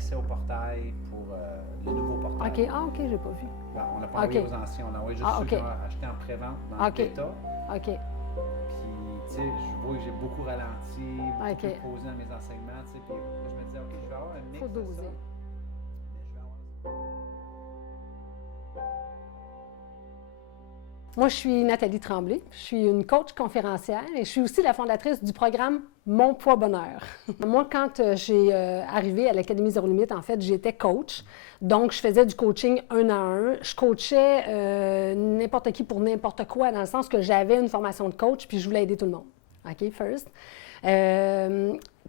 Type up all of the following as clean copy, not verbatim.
accès au portail pour le nouveau portail. OK, j'ai pas vu. Ben, on n'a pas envoyé aux anciens, on a envoyé juste ceux qui ont acheté en pré-vente dans le bêta. OK. Puis, tu sais, je vois que j'ai beaucoup ralenti, beaucoup plus posé dans mes enseignements, tu sais, puis je me disais, OK, je vais avoir un mix Faut de ça. doser. Mais je vais avoir... Moi, je suis Nathalie Tremblay. Je suis une coach conférencière et je suis aussi la fondatrice du programme Mon Poids Bonheur. Moi, quand j'ai arrivé à l'Académie Zéro Limite, en fait, j'étais coach. Donc, je faisais du coaching 1-à-1. Je coachais n'importe qui pour n'importe quoi, dans le sens que j'avais une formation de coach puis je voulais aider tout le monde. OK, first.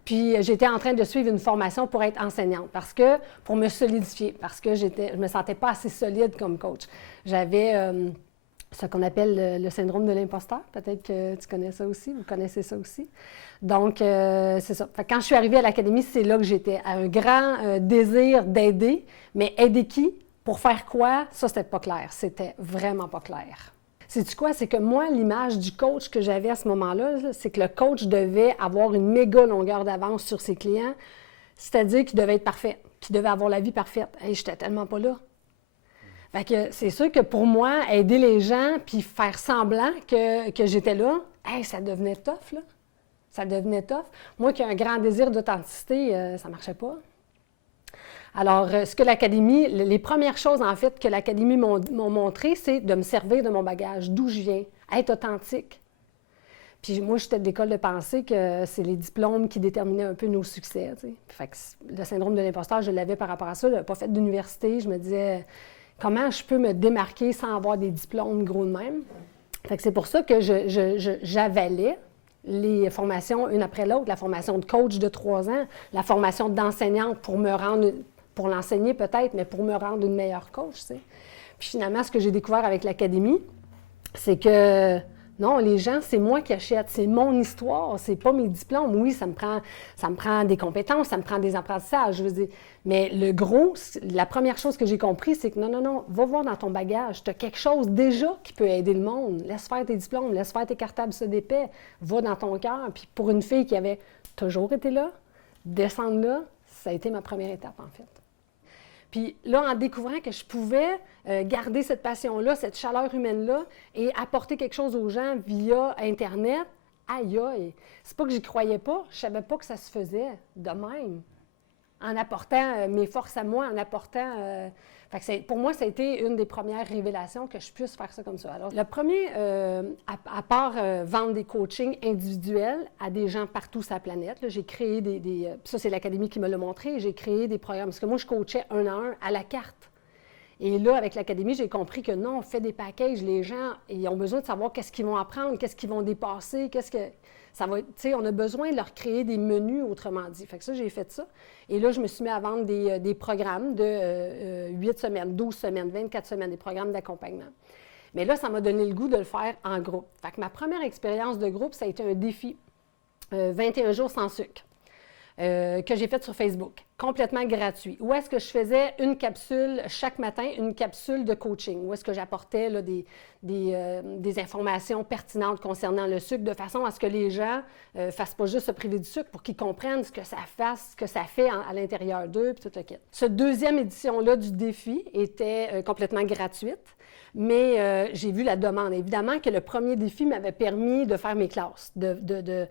Puis j'étais en train de suivre une formation pour être enseignante, pour me solidifier, parce que je ne me sentais pas assez solide comme coach. J'avais ce qu'on appelle le syndrome de l'imposteur. Peut-être que tu connais ça aussi, vous connaissez ça aussi. Donc, c'est ça. Fait que quand je suis arrivée à l'Académie, c'est là que j'étais. Un grand désir d'aider, mais aider qui? Pour faire quoi? Ça, c'était pas clair. C'était vraiment pas clair. Sais-tu quoi? C'est que moi, l'image du coach que j'avais à ce moment-là, c'est que le coach devait avoir une méga longueur d'avance sur ses clients, c'est-à-dire qu'il devait être parfait, qu'il devait avoir la vie parfaite. Hey, j'étais tellement pas là. Fait que c'est sûr que pour moi, aider les gens puis faire semblant que j'étais là, hey, ça devenait tough, là. Ça devenait tough. Moi qui ai un grand désir d'authenticité, ça ne marchait pas. Alors, ce que l'Académie, les premières choses, en fait, que l'Académie m'ont montré, c'est de me servir de mon bagage, d'où je viens, être authentique. Puis moi, j'étais de l'école de pensée que c'est les diplômes qui déterminaient un peu nos succès, tu sais. Fait que le syndrome de l'imposteur, je l'avais par rapport à ça. Je n'avais pas fait d'université. Je me disais, comment je peux me démarquer sans avoir des diplômes gros de même? Fait que c'est pour ça que j'avalais les formations une après l'autre, la formation de coach de 3 ans, la formation d'enseignante pour l'enseigner peut-être, mais pour me rendre une meilleure coach, tu sais. Puis finalement, ce que j'ai découvert avec l'Académie, c'est que non, les gens, c'est moi qui achète, c'est mon histoire, c'est pas mes diplômes. Oui, ça me prend des compétences, ça me prend des apprentissages, je veux dire. Mais le gros, la première chose que j'ai compris, c'est que non, va voir dans ton bagage. Tu as quelque chose déjà qui peut aider le monde. Laisse faire tes diplômes, laisse faire tes cartables d'épais, va dans ton cœur. Puis pour une fille qui avait toujours été là, descendre là, ça a été ma première étape, en fait. Puis là, en découvrant que je pouvais garder cette passion-là, cette chaleur humaine-là et apporter quelque chose aux gens via Internet, aïe aïe, c'est pas que j'y croyais pas, je savais pas que ça se faisait de même. En apportant mes forces à moi, en apportant... pour moi, ça a été une des premières révélations que je puisse faire ça comme ça. Alors, le premier, à part vendre des coachings individuels à des gens partout sur la planète, là, j'ai créé ça, c'est l'Académie qui me l'a montré, j'ai créé des programmes. Parce que moi, je coachais 1-à-1 à la carte. Et là, avec l'Académie, j'ai compris que non, on fait des packages, les gens, ils ont besoin de savoir qu'est-ce qu'ils vont apprendre, qu'est-ce qu'ils vont dépasser, on a besoin de leur créer des menus, autrement dit. Fait que ça, j'ai fait ça. Et là, je me suis mis à vendre des programmes de 8 semaines, 12 semaines, 24 semaines, des programmes d'accompagnement. Mais là, ça m'a donné le goût de le faire en groupe. Fait que ma première expérience de groupe, ça a été un défi, 21 jours sans sucre, que j'ai fait sur Facebook, complètement gratuit. Où est-ce que je faisais une capsule chaque matin, une capsule de coaching, où est-ce que j'apportais là, des informations pertinentes concernant le sucre, de façon à ce que les gens ne fassent pas juste se priver du sucre, pour qu'ils comprennent ce que ça fait à l'intérieur d'eux, puis tout le kit. Cette deuxième édition-là du défi était complètement gratuite. Mais j'ai vu la demande. Évidemment que le premier défi m'avait permis de faire mes classes, de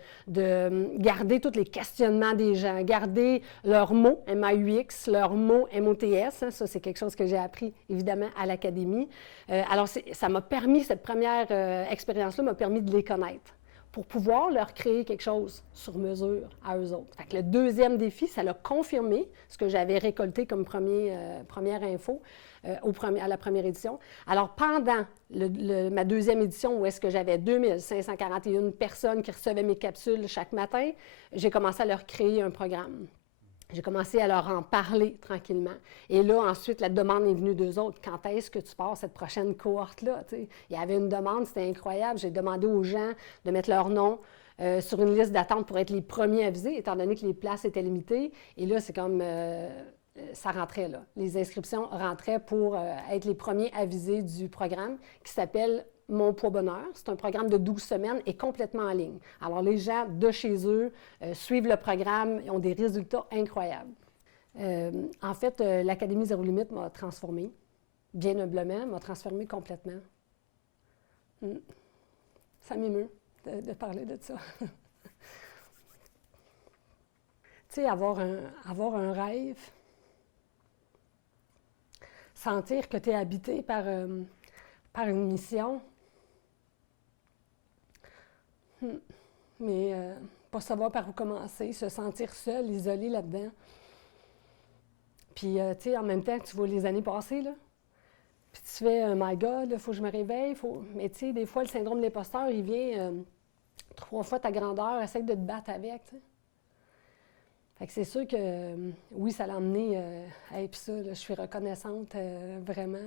garder tous les questionnements des gens, garder leurs mots, MAUX, leurs mots MOTS. Hein, ça, c'est quelque chose que j'ai appris, évidemment, à l'Académie. Alors, ça m'a permis, cette première expérience-là m'a permis de les connaître pour pouvoir leur créer quelque chose sur mesure à eux autres. Fait que le deuxième défi, ça l'a confirmé, ce que j'avais récolté comme première info, à la première édition. Alors, pendant ma deuxième édition, où est-ce que j'avais 2541 personnes qui recevaient mes capsules chaque matin, j'ai commencé à leur créer un programme. J'ai commencé à leur en parler tranquillement. Et là, ensuite, la demande est venue d'eux autres. Quand est-ce que tu pars cette prochaine cohorte-là? T'sais? Il y avait une demande, c'était incroyable. J'ai demandé aux gens de mettre leur nom sur une liste d'attente pour être les premiers avisés, étant donné que les places étaient limitées. Et là, c'est comme... ça rentrait là. Les inscriptions rentraient pour être les premiers avisés du programme qui s'appelle Mon Poids Bonheur. C'est un programme de 12 semaines et complètement en ligne. Alors, les gens de chez eux suivent le programme et ont des résultats incroyables. En fait, l'Académie Zéro Limite m'a transformée, bien humblement, m'a transformée complètement. Ça m'émeut de parler de ça. Tu sais, avoir un rêve, sentir que tu es habité par une mission, mais pas savoir par où commencer, se sentir seul, isolé là-dedans. Puis, tu sais, en même temps, tu vois les années passer, là. Puis tu fais « My God, il faut que je me réveille. » Mais tu sais, des fois, le syndrome de l'imposteur, il vient 3 fois ta grandeur, essaye de te battre avec, tu sais. Fait que c'est sûr que, oui, ça l'a amené puis ça, là, je suis reconnaissante, vraiment.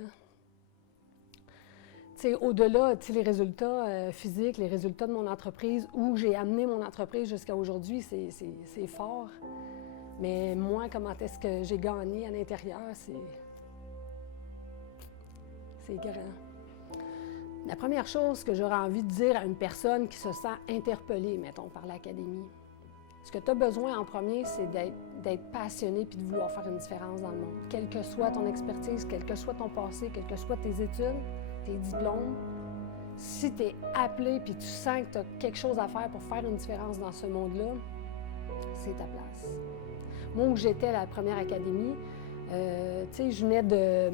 Tu sais, au-delà, tu sais, les résultats physiques, les résultats de mon entreprise, où j'ai amené mon entreprise jusqu'à aujourd'hui, c'est fort. Mais moi, comment est-ce que j'ai gagné à l'intérieur, c'est grand. La première chose que j'aurais envie de dire à une personne qui se sent interpellée, mettons, par l'Académie, ce que tu as besoin en premier, c'est d'être passionné puis de vouloir faire une différence dans le monde. Quelle que soit ton expertise, quel que soit ton passé, quelles que soient tes études, tes diplômes, si tu es appelé puis tu sens que tu as quelque chose à faire pour faire une différence dans ce monde-là, c'est ta place. Moi, où j'étais à la première académie, tu sais, je venais de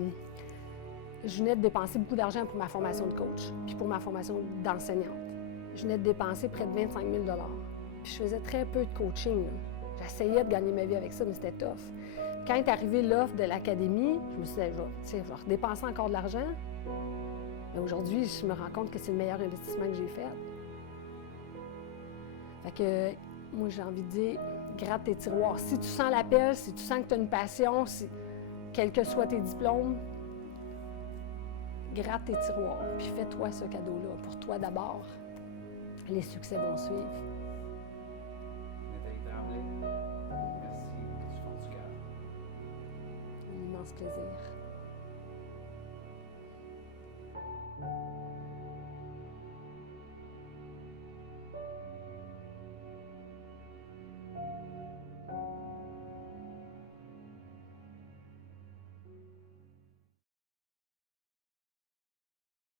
dépenser beaucoup d'argent pour ma formation de coach puis pour ma formation d'enseignante. Je venais de dépenser près de 25 000 $. Puis je faisais très peu de coaching. J'essayais de gagner ma vie avec ça, mais c'était tough. Quand est arrivée l'offre de l'académie, je me suis dit, je vais redépenser encore de l'argent. Mais aujourd'hui, je me rends compte que c'est le meilleur investissement que j'ai fait. Fait que moi, j'ai envie de dire, gratte tes tiroirs. Si tu sens l'appel, si tu sens que tu as une passion, quels que soient tes diplômes, gratte tes tiroirs, puis fais-toi ce cadeau-là. Pour toi d'abord, les succès vont suivre. Nathalie Tremblay, merci du fond du cœur. Un immense plaisir.